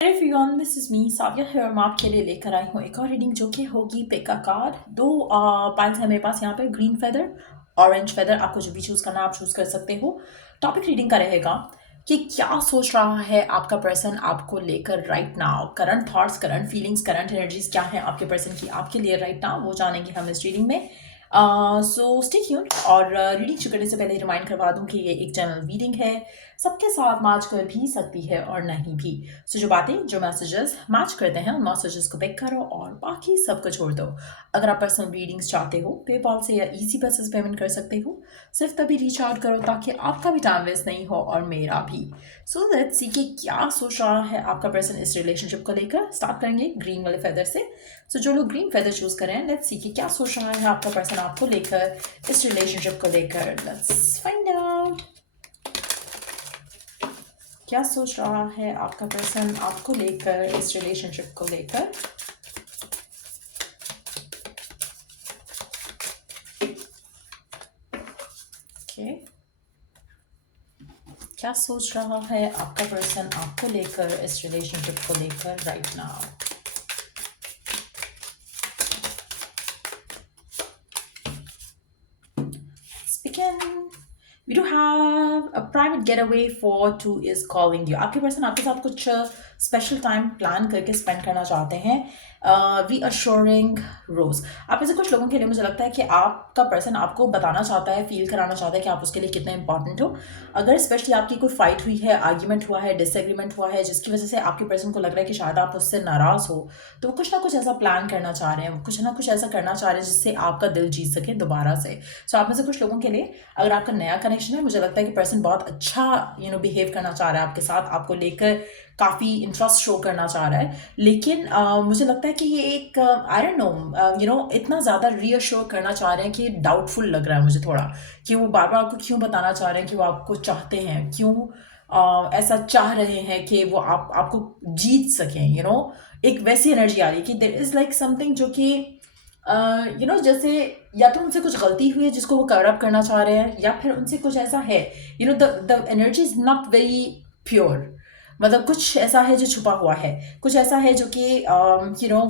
Everyone, this is me साविया है। मैं आपके लिए लेकर आई हूँ एक और रीडिंग जो कि होगी पिक अ कार्ड। दो पाइल्स है मेरे पास यहाँ पे, ग्रीन फेदर, ऑरेंज फेदर, आपको जो भी चूज करना आप चूज कर सकते हो। टॉपिक रीडिंग का रहेगा कि क्या सोच रहा है आपका पर्सन आपको लेकर right now. Current thoughts, current feelings, current energies क्या है आपके पर्सन की आपके लिए राइट नाउ, वो जानेंगे हम इस रीडिंग में। So stay tuned. और रीडिंग शुरू करने से पहले रिमाइंड करवा दूं कि ये एक जनरल रीडिंग है, सबके साथ मैच कर भी सकती है और नहीं भी। सो जो बातें, जो मैसेजेस मैच करते हैं, उन मैसेजेस को पिक करो और बाकी सबको छोड़ दो। अगर आप पर्सनल रीडिंग्स चाहते हो, पेपॉल से या इजी पैसे से पेमेंट कर सकते हो। सिर्फ तभी रीच आउट करो ताकि आपका भी टाइम वेस्ट नहीं हो और मेरा भी। सो लेट्स सी कि क्या सोच रहा है आपका पर्सन इस रिलेशनशिप को लेकर। स्टार्ट करेंगे ग्रीन वाले फेदर से। सो जो लोग ग्रीन फेदर चूज करें, लेट्स सी कि क्या सोच रहा है आपका पर्सन आपको लेकर, इस रिलेशनशिप को लेकर। लेट्स फाइंड आउट क्या सोच रहा है आपका पर्सन आपको लेकर, इस रिलेशनशिप को लेकर। ओके, क्या सोच रहा है आपका पर्सन आपको लेकर, इस रिलेशनशिप को लेकर right now. Begin. We do have a private getaway for two is calling you. आपके पर्सन आपके साथ कुछ स्पेशल टाइम प्लान करके स्पेंड करना चाहते हैं। री अश्योरिंग रोज, आप ऐसे कुछ लोगों के लिए मुझे लगता है कि आपका पर्सन आपको बताना चाहता है, फील कराना चाहता है कि आप उसके लिए कितने इंपॉर्टेंट हो। अगर स्पेशली आपकी कोई फाइट हुई है, आर्ग्यूमेंट हुआ है, डिसएग्रीमेंट हुआ है, जिसकी वजह से आपके पर्सन को लग रहा है कि शायद आप उससे नाराज हो, तो वो कुछ ना कुछ ऐसा प्लान करना चाह रहे हैं, कुछ ना कुछ ऐसा करना चाह रहे हैं जिससे आपका दिल जीत सके दोबारा से। सो आप में से कुछ लोगों के लिए, अगर आपका नया कनेक्शन है, मुझे लगता है कि पर्सन बहुत अच्छा बिहेव करना चाह रहा है आपके साथ, आपको लेकर काफ़ी इंटरेस्ट शो करना चाह रहा है। लेकिन मुझे लगता है कि ये एक आई डोंट नो इतना ज़्यादा रीअश्योर करना चाह रहे हैं कि डाउटफुल लग रहा है मुझे थोड़ा, कि वो बार बार आपको क्यों बताना चाह रहे हैं कि वो आपको चाहते हैं, क्यों ऐसा चाह रहे हैं कि वो आपको जीत सकें। एक वैसी एनर्जी आ रही है कि देयर इज़ लाइक समथिंग जो कि जैसे या तो उनसे कुछ गलती हुई है जिसको वो कवर अप करना चाह रहे हैं, या फिर उनसे कुछ ऐसा है, the energy is not very pure. मतलब कुछ ऐसा है जो छुपा हुआ है, कुछ ऐसा है जो कि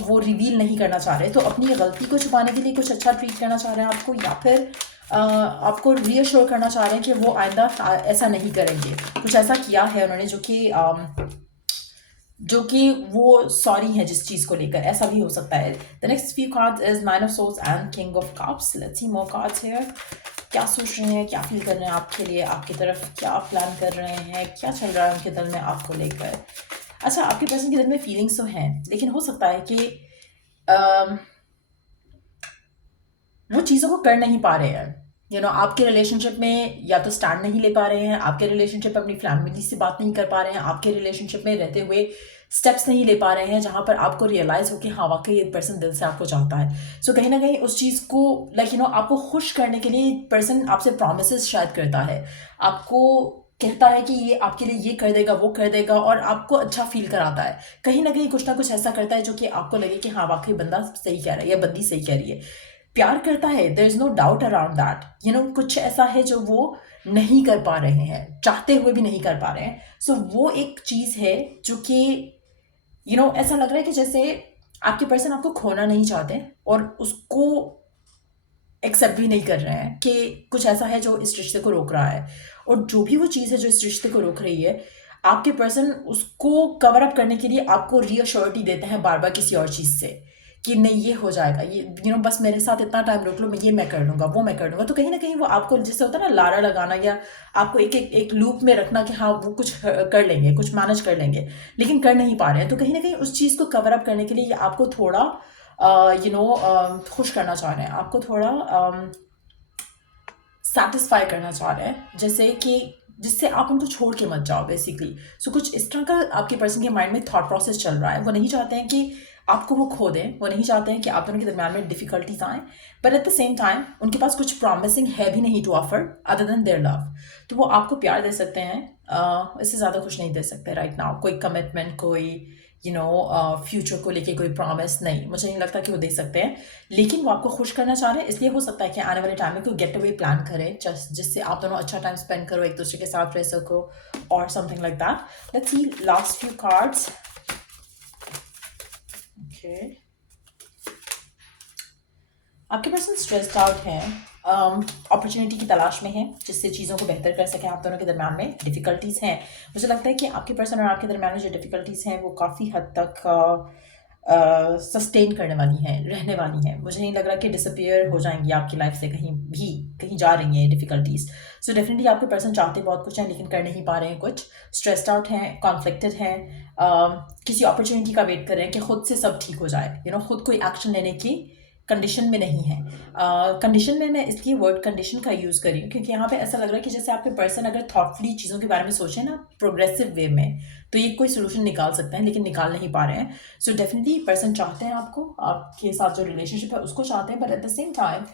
वो रिवील नहीं करना चाह रहे, तो अपनी गलती को छुपाने के लिए कुछ अच्छा ट्रीट करना चाह रहे हैं आपको, या फिर आपको रीअश्योर करना चाह रहे हैं कि वो आइंदा ऐसा नहीं करेंगे। कुछ ऐसा किया है उन्होंने जो कि वो सॉरी है जिस चीज को लेकर, ऐसा भी हो सकता है। The next few cards is nine of swords and king of cups. Let's see more cards here. क्या सोच रहे हैं, क्या फील कर रहे हैं आपके लिए, आपकी तरफ क्या प्लान कर रहे हैं, क्या चल रहा है उनके दिल में आपको लेकर। अच्छा, आपके पर्सन के दिल में फीलिंग्स तो हैं, लेकिन हो सकता है कि वो चीज़ों को कर नहीं पा रहे हैं। आपके रिलेशनशिप में या तो स्टैंड नहीं ले पा रहे हैं, आपके रिलेशनशिप में अपनी फैमिली से बात नहीं कर पा रहे हैं, आपके रिलेशनशिप में रहते हुए स्टेप्स नहीं ले पा रहे हैं जहाँ पर आपको रियलाइज़ हो कि हाँ वाकई ये पर्सन दिल से आपको चाहता है। सो कहीं ना कहीं उस चीज़ को आपको खुश करने के लिए पर्सन आपसे प्रोमिस शायद करता है, आपको कहता है कि ये आपके लिए ये कर देगा, वो कर देगा, और आपको अच्छा फील कराता है। कहीं ना कहीं कुछ ना कुछ ऐसा करता है जो कि आपको लगे कि हाँ वाकई बंदा सही कह रहा है या बंदी सही कह रही है। प्यार करता है, there is no doubt around that. कुछ ऐसा है जो वो नहीं कर पा रहे हैं, चाहते हुए भी नहीं कर पा रहे हैं। सो वो एक चीज है जो कि ऐसा लग रहा है कि जैसे आपके पर्सन आपको खोना नहीं चाहते और उसको एक्सेप्ट भी नहीं कर रहे हैं कि कुछ ऐसा है जो इस रिश्ते को रोक रहा है। और जो भी वो चीज़ है जो इस रिश्ते को रोक रही है, आपके पर्सन उसको कवर अप करने के लिए आपको रीअश्योरिटी देते हैं बार बार किसी और चीज़ से, कि नहीं ये हो जाएगा, ये बस मेरे साथ इतना टाइम रोक लो, मैं कर लूँगा, वो मैं कर लूँगा। तो कहीं ना कहीं वो आपको, जैसे होता है ना लारा लगाना, या आपको एक लूप में रखना कि हाँ वो कुछ कर लेंगे, कुछ मैनेज कर लेंगे, लेकिन कर नहीं पा रहे हैं। तो कहीं ना कहीं उस चीज़ को कवर अप करने के लिए आपको थोड़ा खुश करना चाह रहे हैं, आपको थोड़ा सेटिस्फाई करना चाह रहे हैं, जैसे कि जिससे आप उनको छोड़ के मत जाओ बेसिकली। सो कुछ इस तरह का आपके पर्सन के माइंड में थॉट प्रोसेस चल रहा है। वो नहीं चाहते हैं कि आपको वो खो दें, वो नहीं चाहते हैं कि आप दोनों के दरम्यान में डिफिकल्टीज आएँ, but at the same time उनके पास कुछ प्रॉमिसिंग है भी नहीं to offer other than their love. तो वो आपको प्यार दे सकते हैं, इससे ज़्यादा कुछ नहीं दे सकते राइट नाउ। कोई कमिटमेंट, कोई फ्यूचर को लेके कोई प्रॉमिस नहीं, मुझे नहीं लगता कि वो दे सकते हैं। लेकिन वो आपको खुश करना चाह रहे हैं, इसलिए हो सकता है कि आने वाले टाइम में कोई गेट अवे प्लान करें जिससे आप दोनों अच्छा टाइम स्पेंड करो, एक दूसरे के साथ रह सको, और something like that. Let's see last few cards. Okay, आपके पर्सन स्ट्रेस्ड आउट है, अपॉर्चुनिटी की तलाश में है जिससे चीज़ों को बेहतर कर सकें। आप दोनों के दरम्यान में डिफ़िकल्टीज़ हैं। मुझे लगता है कि आपके पर्सन और आपके दरम्यान में जो डिफ़िकल्टीज़ हैं वो काफ़ी हद तक सस्टेन करने वाली हैं, रहने वाली हैं। मुझे नहीं लग रहा कि डिसअपियर हो जाएंगी आपकी लाइफ से कहीं भी, कहीं जा रही हैं डिफ़िकल्टीज़। सो डेफिनेटली आपके पर्सन चाहते बहुत कुछ हैं लेकिन कर नहीं पा रहे हैं कुछ, स्ट्रेस्ड आउट हैं, कॉन्फ्लिक्टेड हैं, किसी अपॉर्चुनिटी का वेट कर रहे हैं कि खुद से सब ठीक हो जाए, खुद कोई एक्शन लेने की कंडीशन में नहीं है। कंडीशन में मैं इसलिए वर्ड कंडीशन का यूज़ करी हूँ क्योंकि यहाँ पे ऐसा लग रहा है कि जैसे आपके पर्सन अगर थॉटफुली चीज़ों के बारे में सोचें ना, प्रोग्रेसिव वे में, तो ये कोई सोल्यूशन निकाल सकते हैं लेकिन निकाल नहीं पा रहे हैं। सो डेफिनेटली पर्सन चाहते हैं आपको, आपके साथ जो रिलेशनशिप है उसको चाहते हैं, but at the same time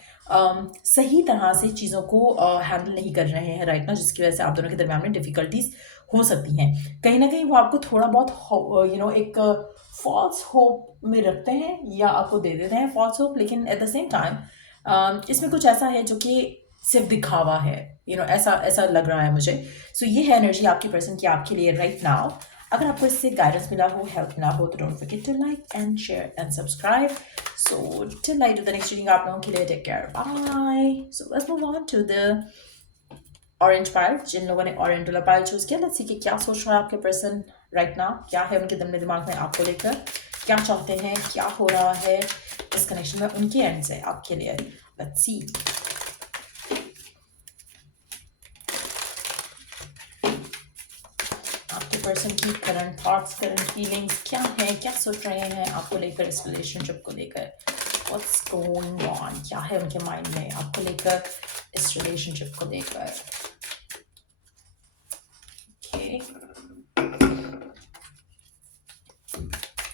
सही तरह से चीज़ों को हैंडल नहीं कर रहे हैं राइट ना, जिसकी वजह से आप दोनों के दरम्यान में डिफ़िकल्टीज हो सकती हैं। कहीं ना कहीं वो आपको थोड़ा बहुत एक फॉल्स होप में रखते हैं या आपको दे देते हैं फॉल्स होप, लेकिन एट द सेम टाइम इसमें कुछ ऐसा है जो कि सिर्फ दिखावा है, ऐसा ऐसा लग रहा है मुझे। सो ये है एनर्जी आपकी पर्सन की आपके लिए राइट नाउ। अगर आपको इससे गाइडेंस मिला हो, हेल्प मिला हो, तो don't forget to like and share and subscribe. So till I do the next reading, आप लोगों के लिए take care, bye. So let's move on to the orange pile. जिन लोगों ने ऑरेंज वाला पाइल चूज किया, लेट्स सी कि क्या सोच रहा है आपके पर्सन राइट नाउ, क्या है उनके दिल में दिमाग में आपको लेकर, क्या चाहते हैं, क्या हो रहा है इस कनेक्शन में उनके एंड से आपके लिए। Let's see. आपके पर्सन की करंट थॉट्स, करंट फीलिंग्स क्या है, क्या सोच रहे हैं आपको लेकर, इस रिलेशनशिप को लेकर। व्हाट्स गोइंग ऑन, क्या है उनके माइंड में आपको लेकर, इस रिलेशनशिप को लेकर।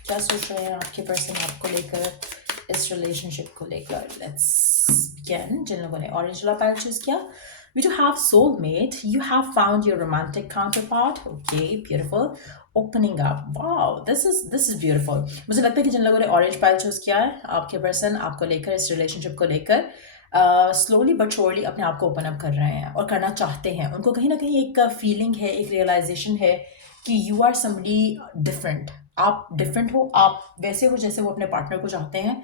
क्या सोच रहे हैं आपके पर्सन आपको लेकर, इस रिलेशनशिप को लेकर। Let's begin. जिन लोगों ने ऑरेंज वाला पैर चूज किया, we do have soulmate, you have found your romantic counterpart. Okay, beautiful. Opening up, wow, this is beautiful. मुझे लगता है कि जिन लोगों ने ऑरेंज पाइल चूज किया है, आपके पर्सन आपको लेकर, इस रिलेशनशिप को लेकर स्लोली बट श्योरली अपने आप को ओपन अप कर रहे हैं और करना चाहते हैं। उनको कहीं ना कहीं एक फीलिंग है, एक रियलाइजेशन है कि यू आर समबडी डिफरेंट, आप डिफरेंट हो, आप वैसे हो जैसे वो अपने पार्टनर को चाहते हैं।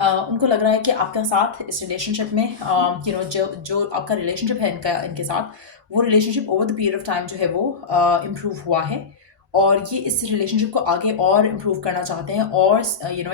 उनको लग रहा है कि आपका साथ इस रिलेशनशिप में जो आपका रिलेशनशिप है इनके साथ, वो relationship over the period of time जो है वो इम्प्रूव हुआ है और ये इस रिलेशनशिप को आगे और इम्प्रूव करना चाहते हैं और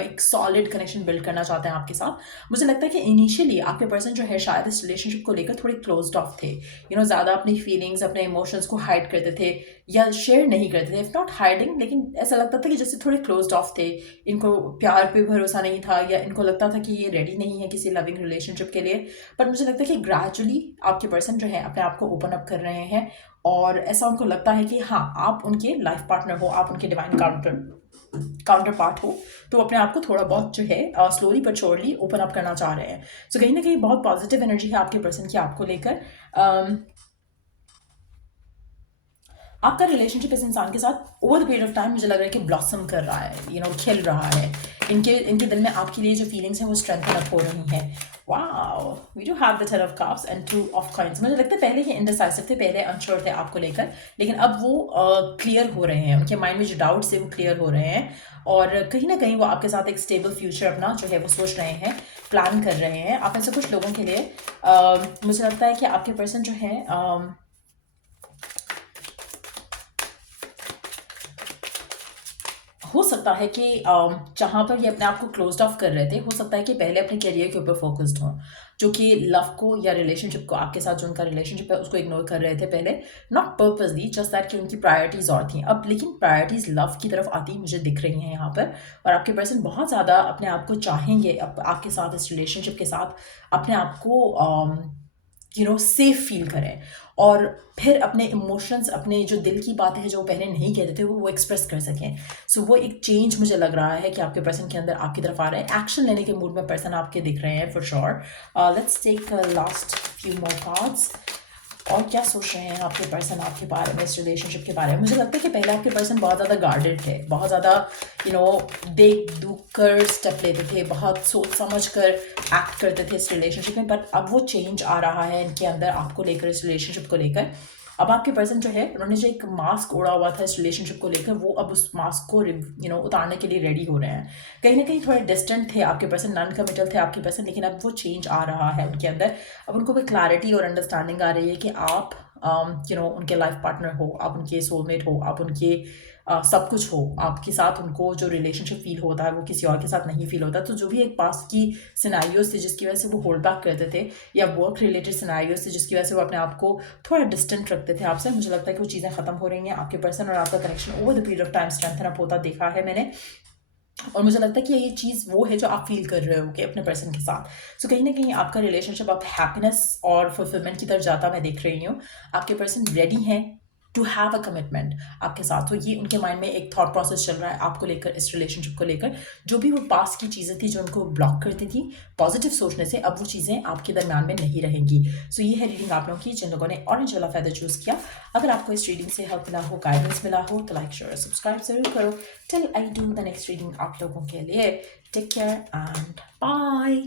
एक सॉलिड कनेक्शन बिल्ड करना चाहते हैं आपके साथ। मुझे लगता है कि इनिशियली आपके पर्सन जो है शायद इस रिलेशनशिप को लेकर थोड़े क्लोज्ड ऑफ थे, ज़्यादा अपनी फीलिंग्स, अपने इमोशंस को हाइड करते थे या शेयर नहीं करते थे, इफ नॉट हाइडिंग, लेकिन ऐसा लगता था कि जैसे थोड़े क्लोज्ड ऑफ थे। इनको प्यार पे भरोसा नहीं था या इनको लगता था कि ये रेडी नहीं है किसी लविंग रिलेशनशिप के लिए। पर मुझे लगता है कि ग्रेजुअली आपके पर्सन जो है अपने आप को ओपन अप कर रहे हैं और ऐसा उनको लगता है कि हाँ, आप उनके लाइफ पार्टनर हो, आप उनके डिवाइन काउंटर पार्ट हो, तो अपने आप को थोड़ा बहुत जो है slowly but surely open up करना चाह रहे हैं। सो कहीं ना कहीं बहुत पॉजिटिव एनर्जी है आपके पर्सन की आपको लेकर। आपका रिलेशनशिप इस इंसान के साथ over the period of time मुझे लग रहा है कि ब्लॉसम कर रहा है, खिल रहा है। इनके दिल में आपके लिए जो फीलिंग्स हैं वो स्ट्रेंथन अप हो रही हैं। Wow, we do have the 10 of cups and 2 of coins. मुझे लगता है पहले ही इंडिसाइसिव थे, पहले अनश्योर थे आपको लेकर, लेकिन अब वो क्लियर हो रहे हैं। उनके माइंड में जो डाउट्स है वो क्लियर हो रहे हैं और कहीं ना कहीं वो आपके साथ एक स्टेबल फ्यूचर अपना जो है वो सोच रहे हैं, प्लान कर रहे हैं। आप ऐसे कुछ लोगों के लिए मुझे लगता है कि आपके पर्सन जो है हो सकता है कि जहाँ पर ये अपने आप को क्लोज्ड ऑफ कर रहे थे, हो सकता है कि पहले अपने करियर के ऊपर फोकस्ड हों, जो कि लव को या रिलेशनशिप को, आपके साथ जो उनका रिलेशनशिप है उसको इग्नोर कर रहे थे पहले, नॉट पर्पसली, जस्ट दैट कि उनकी प्रायोरिटीज़ और थी। अब लेकिन प्रायोरिटीज़ लव की तरफ आती मुझे दिख रही हैं यहाँ पर, और आपके पर्सन बहुत ज़्यादा अपने आप को चाहेंगे आपके साथ, इस रिलेशनशिप के साथ अपने आप को सेफ फील करें और फिर अपने इमोशंस, अपने जो दिल की बातें हैं जो पहले नहीं कहते थे वो एक्सप्रेस कर सकें। सो वो एक चेंज मुझे लग रहा है कि आपके पर्सन के अंदर आपकी तरफ आ रहा है, एक्शन लेने के मूड में पर्सन आपके दिख रहे हैं for sure. Let's take last few more cards. और क्या सोच रहे हैं आपके पर्सन आपके बारे में, इस रिलेशनशिप के बारे में। मुझे लगता है कि पहले आपके पर्सन बहुत ज़्यादा गार्डेड थे, बहुत ज़्यादा देख दुख कर स्टेप लेते थे, बहुत सोच समझ कर एक्ट करते थे इस रिलेशनशिप में, बट अब वो चेंज आ रहा है इनके अंदर आपको लेकर, इस रिलेशनशिप को लेकर। अब आपके पर्सन जो है उन्होंने जो एक मास्क ओढ़ा हुआ था इस रिलेशनशिप को लेकर, वो अब उस मास्क को उतारने के लिए रेडी हो रहे हैं। कहीं ना कहीं थोड़े डिस्टेंट थे आपके पर्सन, नॉन कमिटल थे आपके पर्सन, लेकिन अब वो चेंज आ रहा है उनके अंदर। अब उनको भी क्लैरिटी और अंडरस्टैंडिंग आ रही है कि आप उनके लाइफ पार्टनर हो, आप उनके सोलमेट हो, आप उनके सब कुछ हो आपके साथ। उनको जो रिलेशनशिप फील होता है वो किसी और के साथ नहीं फील होता। तो जो भी एक पास की सिनेरियोज थे जिसकी वजह से वो होल्ड बैक करते थे, या वर्क रिलेटेड सिनेरियोज थे जिसकी वजह से वो अपने आप को थोड़ा डिस्टेंट रखते थे आपसे, मुझे लगता है कि वो चीज़ें खत्म हो रही हैं। आपके पर्सन और आपका connection over the period of time strengthen up होता देखा है मैंने, और मुझे लगता है कि ये चीज़ वो है जो आप फील कर रहे हो कि अपने पर्सन के साथ। सो कहीं ना कहीं आपका रिलेशनशिप अब हैप्पीनेस और फुलफिलमेंट की तरफ जाता मैं देख रही हूँ। आपके पर्सन रेडी हैं टू हैव अ कमिटमेंट आपके साथ। तो ये उनके माइंड में एक थॉट प्रोसेस चल रहा है आपको लेकर, इस रिलेशनशिप को लेकर। जो भी वो पास की चीज़ें थी जो उनको ब्लॉक करती थी पॉजिटिव सोचने से, अब वो चीज़ें आपके दरम्यान में नहीं रहेंगी। सो ये है रीडिंग आप लोगों की जिन लोगों ने ऑरेंज वाला फेदर चूज़ किया। अगर आपको इस रीडिंग से हेल्प मिला हो, गाइडेंस मिला हो, तो लाइक शेयर सब्सक्राइब जरूर करो। Till I do the next reading आप लोगों के लिए, टेक केयर एंड बाय।